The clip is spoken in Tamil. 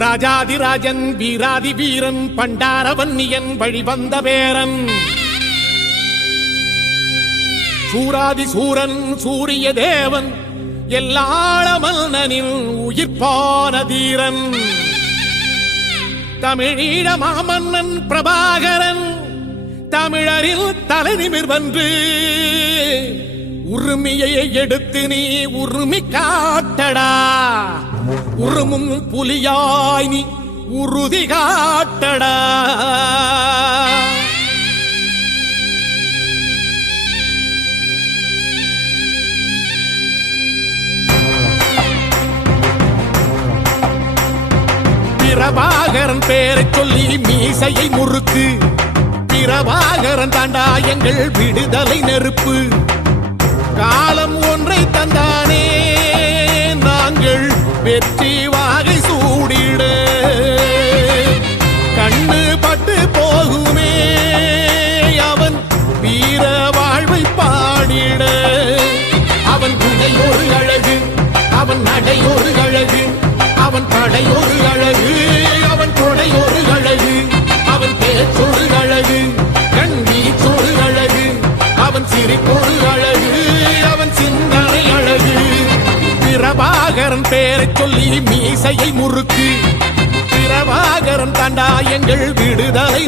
ராஜாதிராஜன் வீராதி வீரன் பண்டாரவன்னியன் வழிவந்த பேரன் சூராதி சூரன் சூரிய தேவன் எல்லாள மன்னனின் உயிர்ப்பான தீரன் தமிழீழ மாமன்னன் பிரபாகரன் தமிழரில் தலைநிமிர் வென்று உரிமையை எடுத்து நீ உரிமை காட்டடா உருமும் புலியாய் நீ உறுதி காட்டடா. பிரபாகரன் பேரை சொல்லி மீசையை முறுக்கு பிரபாகரன் தாண்டா எங்கள் விடுதலை நெருப்பு காலம் ஒன்றை தந்தானே நாங்கள் வெற்றி வாகை சூடிட கண்ணு பட்டு போகுமே அவன் வீர வாழ்வை பாடிட அவன் குடை ஒரு அழகு அவன் நடை ஒரு அழகு அவன் படை ஒரு அழகு அவன் கொடை ஒரு அழகு அவன் பேச்சொரு அழகு கண் வீச்சொரு அழகு அவன் சிரிப்பொரு அழகு அவன் சிந்தனை அழகு. பிரபாகரன் பேரை சொல்லி மீசையை முறுக்கு பிரபாகரன் தாண்டா எங்கள் விடுதலை